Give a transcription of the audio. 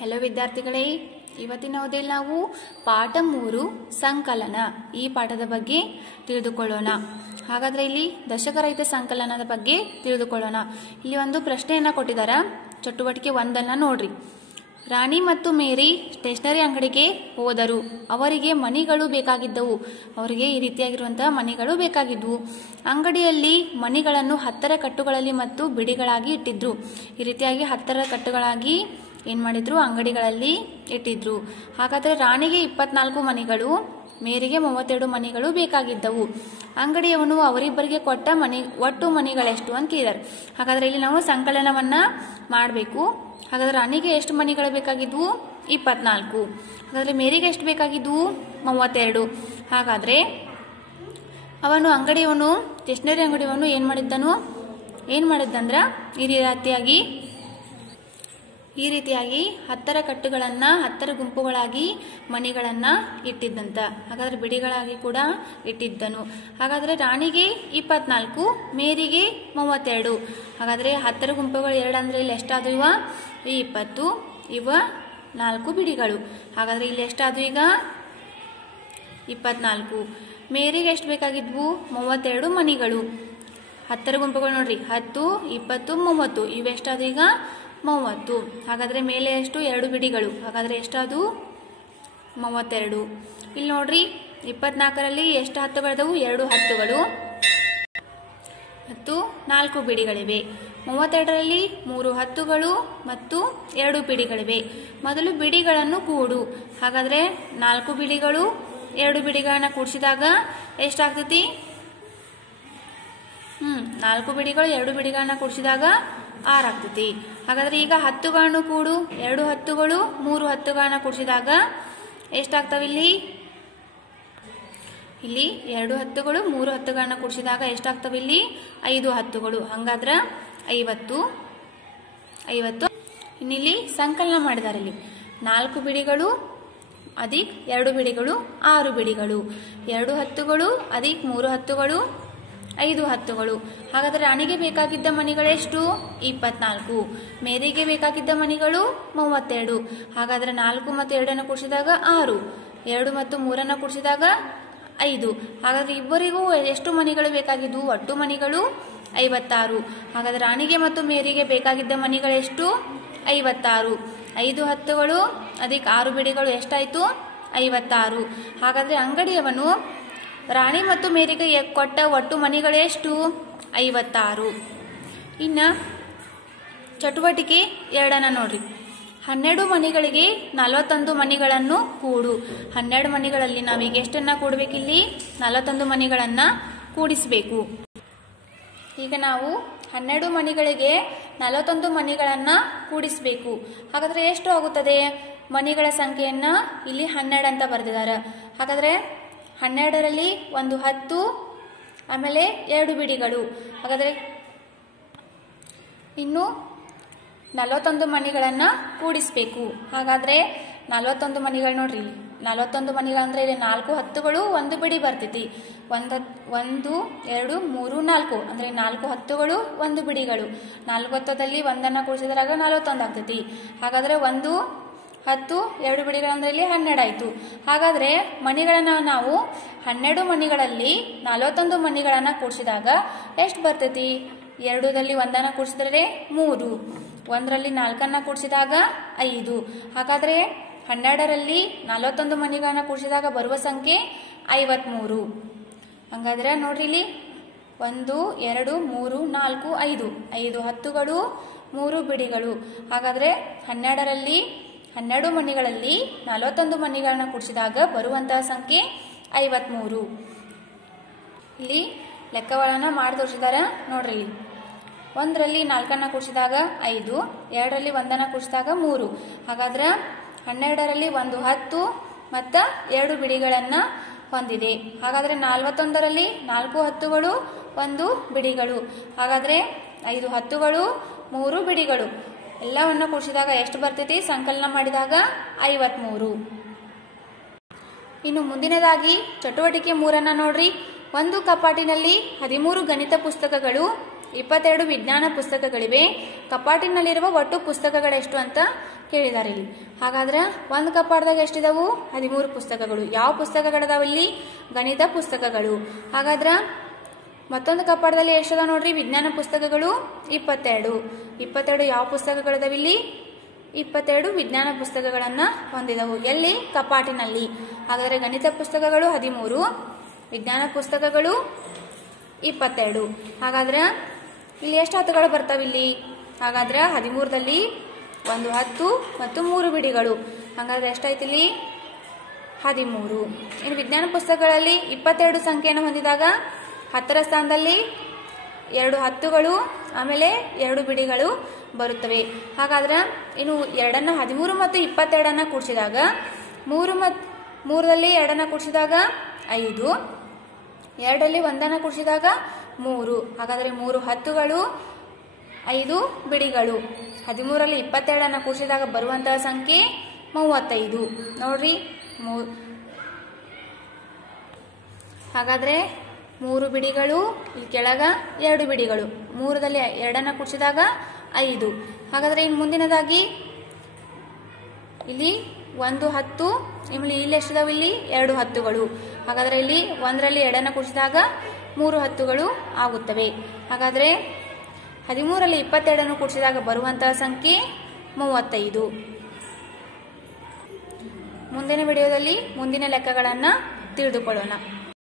Hello ವಿದ್ಯಾರ್ಥಿಗಳೇ, ಇವತ್ತಿನ ಅವಧಿಯಲ್ಲಿ ನಾವು ಪಾಠ 3 ಸಂಕಲನ ಈ ಪಾಠದ ಬಗ್ಗೆ ತಿಳಿದುಕೊಳ್ಳೋಣ. ಹಾಗಾದ್ರೆ ಇಲ್ಲಿ ದಶಕರಹಿತ ಸಂಕಲನದ ಬಗ್ಗೆ ತಿಳಿದುಕೊಳ್ಳೋಣ. ಇಲ್ಲಿ ಒಂದು ಪ್ರಶ್ನೆಯನ್ನ ಕೊಟ್ಟಿದ್ದಾರೆ. ಚಟುವಟಿಕೆ 1 ನೋಡ್ರಿ. ರಾಣಿ ಮತ್ತು ಮೇರಿ ಸ್ಟೇಷನರಿ ಅಂಗಡಿಗೆ ಹೋದರು. ಅವರಿಗೆ ಮಣಿಗಳು ಬೇಕಾಗಿದ್ದವು. ಅವರಿಗೆ ಈ ರೀತಿಯಾಗಿರುವಂತಹ ಮಣಿಗಳು ಬೇಕಾಗಿದ್ವು. ಅಂಗಡಿಯಲ್ಲಿ ಮಣಿಗಳನ್ನು 10 ಕಟ್ಟುಗಳಲ್ಲಿ ಮತ್ತು ಬಿಡಿಗಳಾಗಿ ಇಟ್ಟಿದ್ರು. ಈ ರೀತಿಯಾಗಿ 10 ಕಟ್ಟುಗಳಾಗಿ ಏನ್ ಮಾಡಿದ್ರು, ಅಂಗಡಿಗಳಲ್ಲಿ ಇಟ್ಟಿದ್ರು. ಹಾಗಾದ್ರೆ ರಾಣಿಗೆ 24 ಮಣಿಗಳು, ಮೇರಿಗೆ 32 ಮಣಿಗಳು ಬೇಕಾಗಿದ್ದವು. ಅಂಗಡಿಯವನು ಅವರಿಬ್ಬರಿಗೆ ಕೊಟ್ಟ ಒಟ್ಟು ಮಣಿಗಳೆಷ್ಟು ಅಂತ ಕೇಳಿದಾರೆ. ಹಾಗಾದ್ರೆ ಇಲ್ಲಿ ನಾವು ಸಂಕಲನವನ್ನ ಮಾಡಬೇಕು. ಹಾಗಾದ್ರೆ ರಾಣಿಗೆ ಎಷ್ಟು ಮಣಿಗಳು ಬೇಕಾಗಿದ್ವು? 24. ಹಾಗಾದ್ರೆ ಮೇರಿಗೆ ಎಷ್ಟು ಬೇಕಾಗಿದ್ವು? 32. ಹಾಗಾದ್ರೆ ಅಂಗಡಿಯವನು ಸ್ಟೇಷನರಿ ಅಂಗಡಿಯವನು ಏನ್ ಮಾಡಿದ್ದಂದ್ರ ಈ ರೀತಿಯಾಗಿ 10 ಕಟ್ಟುಗಳನ್ನ 10 ಗುಂಪುಗಳಾಗಿ ಮಣಿಗಳನ್ನ ಇಟ್ಟಿದ್ದಂತ. ಹಾಗಾದ್ರೆ ಬಿಡಿಗಳಾಗಿ ಕೂಡ ಇಟ್ಟಿದ್ದನು. ಹಾಗಾದ್ರೆ ರಾಣಿಗೆ 24, ಮೇರಿಗೆ 32. ಹಾಗಾದ್ರೆ 10 ಗುಂಪುಗಳು 2 ಅಂದ್ರೆ ಇಲ್ಲಿ ಎಷ್ಟಾದವು? ಇವ 20, ಇವ 4 ಬಿಡಿಗಳು. ಹಾಗಾದ್ರೆ ಇಲ್ಲಿ ಎಷ್ಟಾದವು ಈಗ? 24. ಮೇರಿಗೆ ಎಷ್ಟು ಬೇಕಾಗಿದ್ವು? 32 ಮಣಿಗಳು. 10 ಗುಂಪುಗಳು ನೋಡ್ರಿ, 10, 20, 30. ಇವೆಷ್ಟಾದವು ಈಗ? 30. ಹಾಗಾದ್ರೆ ಮೇಲೆ ಎಷ್ಟು? 2 ಬಿಡಿಗಳು. ಹಾಗಾದ್ರೆ ಎಷ್ಟಾದವು? 32. ಇಲ್ಲಿ ನೋಡ್ರಿ, 24ರಲ್ಲಿ ಎಷ್ಟು ಹತ್ತುಗಳಿದವು? 2 ಹತ್ತುಗಳು ಮತ್ತು 4 ಬಿಡಿಗಳಿವೆ. 32ರಲ್ಲಿ 3 ಹತ್ತುಗಳು ಮತ್ತು 2 ಬಿಡಿಗಳಿವೆ. ಮೊದಲು ಬಿಡಿಗಳನ್ನು ಕೂಡು. ಹಾಗಾದ್ರೆ 4 ಬಿಡಿಗಳು 2 ಬಿಡಿಗಳನ್ನ ಕೂಡಿಸಿದಾಗ ಎಷ್ಟಾಗ್ತತಿ? 4 ಬಿಡಿಗಳು 2 ಬಿಡಿಗಳನ್ನ ಕೂಡಿಸಿದಾಗ 6 ಆಗ್ತತಿ. ಹಾಗಾದ್ರೆ ಈಗ ಹತ್ತುಗಳನ್ನು ಕೂಡು. 2 ಹತ್ತುಗಳು 3 ಹತ್ತುಗಳನ್ನ ಕೂಡಿಸಿದಾಗ ಎಷ್ಟಾಗ್ತಾವ? ಇಲ್ಲಿ 2 ಹತ್ತುಗಳು 3 ಹತ್ತುಗಳನ್ನ ಕೂಡಿಸಿದಾಗ ಎಷ್ಟಾಗ್ತಾವ? ಇಲ್ಲಿ 5 ಹತ್ತುಗಳು. ಹಂಗಾದ್ರ 50. ಇನ್ನಿಲ್ಲಿ ಸಂಕಲನ ಮಾಡಿದಾರೆ. ಇಲ್ಲಿ 4 ಬಿಡಿಗಳು ಅಧಿಕ್ 2 ಬಿಡಿಗಳು 6 ಬಿಡಿಗಳು. 2 ಹತ್ತುಗಳು ಅಧಿಕ್ 3 ಹತ್ತುಗಳು 5 ಹತ್ತುಗಳು. ಹಾಗಾದ್ರೆ ರಾಣಿಗೆ ಬೇಕಾಗಿದ್ದ ಮಣಿಗಳೆಷ್ಟು? 24. ಮೇರಿಗೆ ಬೇಕಾಗಿದ್ದ ಮಣಿಗಳು 32. ಹಾಗಾದ್ರೆ 4 ಮತ್ತು 2 ಕೂಡಿಸಿದಾಗ 6, 2 ಮತ್ತು 3 ಕೂಡಿಸಿದಾಗ 5. ಹಾಗಾದ್ರೆ ಇಬ್ಬರಿಗೂ ಎಷ್ಟು ಮಣಿಗಳು ಬೇಕಾಗಿದ್ವು? ಒಟ್ಟು ಮಣಿಗಳು 56. ಹಾಗಾದ್ರೆ ರಾಣಿಗೆ ಮತ್ತು ಮೇರಿಗೆ ಬೇಕಾಗಿದ್ದ ಮಣಿಗಳೆಷ್ಟು? 56. 5 ಹತ್ತುಗಳು ಅಧಿಕ್ 6 ಬಿಡಿಗಳು ಎಷ್ಟಾಯ್ತು? 56. ಹಾಗಾದ್ರೆ ಅಂಗಡಿಯವನು ರಾಣಿ ಮತ್ತು ಮೇರಿಗೆ ಕೊಟ್ಟ ಒಟ್ಟು ಮಣಿಗಳೆಷ್ಟು? 56. ಇನ್ನ ಚಟುವಟಿಕೆ 2 ನೋಡ್ರಿ. 12 ಮಣಿಗಳಿಗೆ 41 ಮಣಿಗಳನ್ನು ಕೂಡು. 12 ಮಣಿಗಳಲ್ಲಿ ನಾವೀಗ ಎಷ್ಟನ್ನ ಕೂಡಬೇಕಿಲ್ಲಿ? 41 ಮಣಿಗಳನ್ನ ಕೂಡಿಸಬೇಕು. ಈಗ ನಾವು 12 ಮಣಿಗಳಿಗೆ 41 ಮಣಿಗಳನ್ನ ಕೂಡಿಸಬೇಕು. ಹಾಗಾದ್ರೆ ಎಷ್ಟು ಆಗುತ್ತದೆ? ಮಣಿಗಳ ಸಂಖ್ಯೆಯನ್ನ ಇಲ್ಲಿ 12 ಅಂತ ಬರೆದಿದ್ದಾರೆ. ಹಾಗಾದ್ರೆ 12ರಲ್ಲಿ 1 10, ಆಮೇಲೆ 2 ಬಿಡಿಗಳು. ಹಾಗಾದ್ರೆ ಇನ್ನು 41 ಮಣಿಗಳನ್ನ ಕೂಡಿಸಬೇಕು. ಹಾಗಾದ್ರೆ 41 ಮಣಿಗಳು ನೋಡ್ರಿ. 41 ಮಣಿಗಳಂದ್ರೆ ಇಲ್ಲಿ 4 ಹತ್ತುಗಳು 1 ಬಿಡಿ ಬರ್ತೈತಿ. 1 2 3 4 ಅಂದ್ರೆ 4 ಹತ್ತುಗಳು 1 ಬಿಡಿಗಳು. 4 ಹತ್ತದಲ್ಲಿ 1 ಕೂಡಿಸಿದಾಗ 41 ಆಗ್ತೈತಿ. ಹಾಗಾದ್ರೆ 1 10 2 ಬಿಡಿಗಳಂದ್ರೆ ಇಲ್ಲಿ 12 ಆಯ್ತು. ಹಾಗಾದ್ರೆ ಮಣಿಗಳನ್ನ ನಾವು 12 ಮಣಿಗಳಲ್ಲಿ 41 ಮಣಿಗಳನ್ನ ಕೂಡಿಸಿದಾಗ ಎಷ್ಟು ಬರ್ತೈತಿ? 2ದಲ್ಲಿ 1 ಕೂಡಿಸಿದ್ರೆ 3, 1ರಲ್ಲಿ 4 ಕೂಡಿಸಿದಾಗ 5. ಹಾಗಾದ್ರೆ 12ರಲ್ಲಿ 41 ಮಣಿಗಳನ್ನ ಕೂಡಿಸಿದಾಗ ಬರುವ ಸಂಖ್ಯೆ 53. ಹಂಗಾದ್ರೆ ನೋಡ್ರಿ, ಇಲ್ಲಿ 1 2 3 4 5 ಹತ್ತುಗಳು 3 ಬಿಡಿಗಳು. ಹಾಗಾದ್ರೆ 12 ಮಣಿಗಳಲ್ಲಿ 41 ಮಣಿಗಳನ್ನ ಕೂಡಿಸಿದಾಗ ಬರುವಂತಹ ಸಂಖ್ಯೆ 53. ಇಲ್ಲಿ ಲೆಕ್ಕಗಳನ್ನ ಮಾಡಿ ತೋರಿಸಿದಾರೆ ನೋಡ್ರಿ. 1ರಲ್ಲಿ 4 ಕೂಡಿಸಿದಾಗ 5, 2ರಲ್ಲಿ 1 ಕೂಡಿಸಿದಾಗ 3. ಹಾಗಾದ್ರೆ 12ರಲ್ಲಿ 1 10 ಮತ್ತ 2 ಬಿಡಿಗಳನ್ನ ಹೊಂದಿದೆ. ಹಾಗಾದ್ರೆ 41ರಲ್ಲಿ 4 ಹತ್ತುಗಳು 1 ಬಿಡಿಗಳು. ಹಾಗಾದ್ರೆ 5 ಹತ್ತುಗಳು 3 ಬಿಡಿಗಳು ಎಲ್ಲವನ್ನ ಕೂಡಿಸಿದಾಗ ಎಷ್ಟು ಬರ್ತೈತಿ? ಸಂಕಲನ ಮಾಡಿದಾಗ 53. ಇನ್ನು ಮುಂದಿನದಾಗಿ ಚಟುವಟಿಕೆ 3 ನೋಡ್ರಿ. ಒಂದು ಕಪಾಟಿನಲ್ಲಿ 13 ಗಣಿತ ಪುಸ್ತಕಗಳು, 22 ವಿಜ್ಞಾನ ಪುಸ್ತಕಗಳಿವೆ. ಕಪಾಟಿನಲ್ಲಿರುವ ಒಟ್ಟು ಪುಸ್ತಕಗಳೆಷ್ಟು ಅಂತ ಕೇಳಿದ್ದಾರೆ ಇಲ್ಲಿ. ಹಾಗಾದ್ರೆ ಒಂದು ಕಪಾಟದಾಗ ಎಷ್ಟಿದಾವು? 13 ಪುಸ್ತಕಗಳು. ಯಾವ ಪುಸ್ತಕಗಳದಾವ ಇಲ್ಲಿ? ಗಣಿತ ಪುಸ್ತಕಗಳು. ಹಾಗಾದ್ರೆ ಮತ್ತೊಂದು ಕಪಾಟದಲ್ಲಿ ಎಷ್ಟದ ನೋಡ್ರಿ? ವಿಜ್ಞಾನ ಪುಸ್ತಕಗಳು 22 ಯಾವ ಪುಸ್ತಕಗಳದಾವ ಇಲ್ಲಿ? 22 ವಿಜ್ಞಾನ ಪುಸ್ತಕಗಳನ್ನ ಹೊಂದಿದವು. ಎಲ್ಲಿ? ಕಪಾಟಿನಲ್ಲಿ. ಹಾಗಾದ್ರೆ ಗಣಿತ ಪುಸ್ತಕಗಳು 13, ವಿಜ್ಞಾನ ಪುಸ್ತಕಗಳು 22. ಹಾಗಾದ್ರೆ ಇಲ್ಲಿ ಎಷ್ಟು ಹತ್ತುಗಳು ಬರ್ತಾವ ಇಲ್ಲಿ? ಹಾಗಾದ್ರೆ 13ರಲ್ಲಿ 1 10 ಮತ್ತು 3 ಬಿಡಿಗಳು. ಹಾಗಾದ್ರೆ ಎಷ್ಟಾಯ್ತು ಇಲ್ಲಿ? 13. ಇನ್ನು ವಿಜ್ಞಾನ ಪುಸ್ತಕಗಳಲ್ಲಿ 22 ಸಂಖ್ಯೆಯನ್ನು ಹೊಂದಿದಾಗ 10ರ ಸ್ಥಾನದಲ್ಲಿ 2 ಹತ್ತುಗಳು ಆಮೇಲೆ 2 ಬಿಡಿಗಳು ಬರುತ್ತವೆ. ಹಾಗಾದ್ರೆ ಇನ್ನು 2 13 ಮತ್ತು 22 ಕೂಡಿಸಿದಾಗ 3ರಲ್ಲಿ 2 ಕೂಡಿಸಿದಾಗ 5, 2ರಲ್ಲಿ 1 ಕೂಡಿಸಿದಾಗ 3. ಹಾಗಾದ್ರೆ 3 ಹತ್ತುಗಳು 5 ಬಿಡಿಗಳು. 13ರಲ್ಲಿ 22 ಕೂಡಿಸಿದಾಗ ಬರುವಂತಹ ಸಂಖ್ಯೆ 35. ನೋಡ್ರಿ ಹಾಗಾದ್ರೆ 3 ಬಿಡಿಗಳು, ಇಲ್ಲಿ ಕೆಳಗ 2 ಬಿಡಿಗಳು. 3ರಲ್ಲಿ 2 ಕೂಡಿಸಿದಾಗ 5. ಹಾಗಾದ್ರೆ ಇನ್ನು ಮುಂದಿನದಾಗಿ ಇಲ್ಲಿ 1 10, ಇಲ್ಲಿ ಎಷ್ಟಿದಾವ? ಇಲ್ಲಿ 2 ಹತ್ತುಗಳು. ಹಾಗಾದ್ರೆ ಇಲ್ಲಿ 1ರಲ್ಲಿ 2 ಕೂಡಿಸಿದಾಗ 3 ಹತ್ತುಗಳು ಆಗುತ್ತವೆ. ಹಾಗಾದ್ರೆ 13ರಲ್ಲಿ 22 ಕೂಡಿಸಿದಾಗ ಬರುವಂತಹ ಸಂಖ್ಯೆ 35. ಮುಂದಿನ ವಿಡಿಯೋದಲ್ಲಿ ಮುಂದಿನ ಲೆಕ್ಕಗಳನ್ನ ತಿಳಿದುಕೊಳ್ಳೋಣ.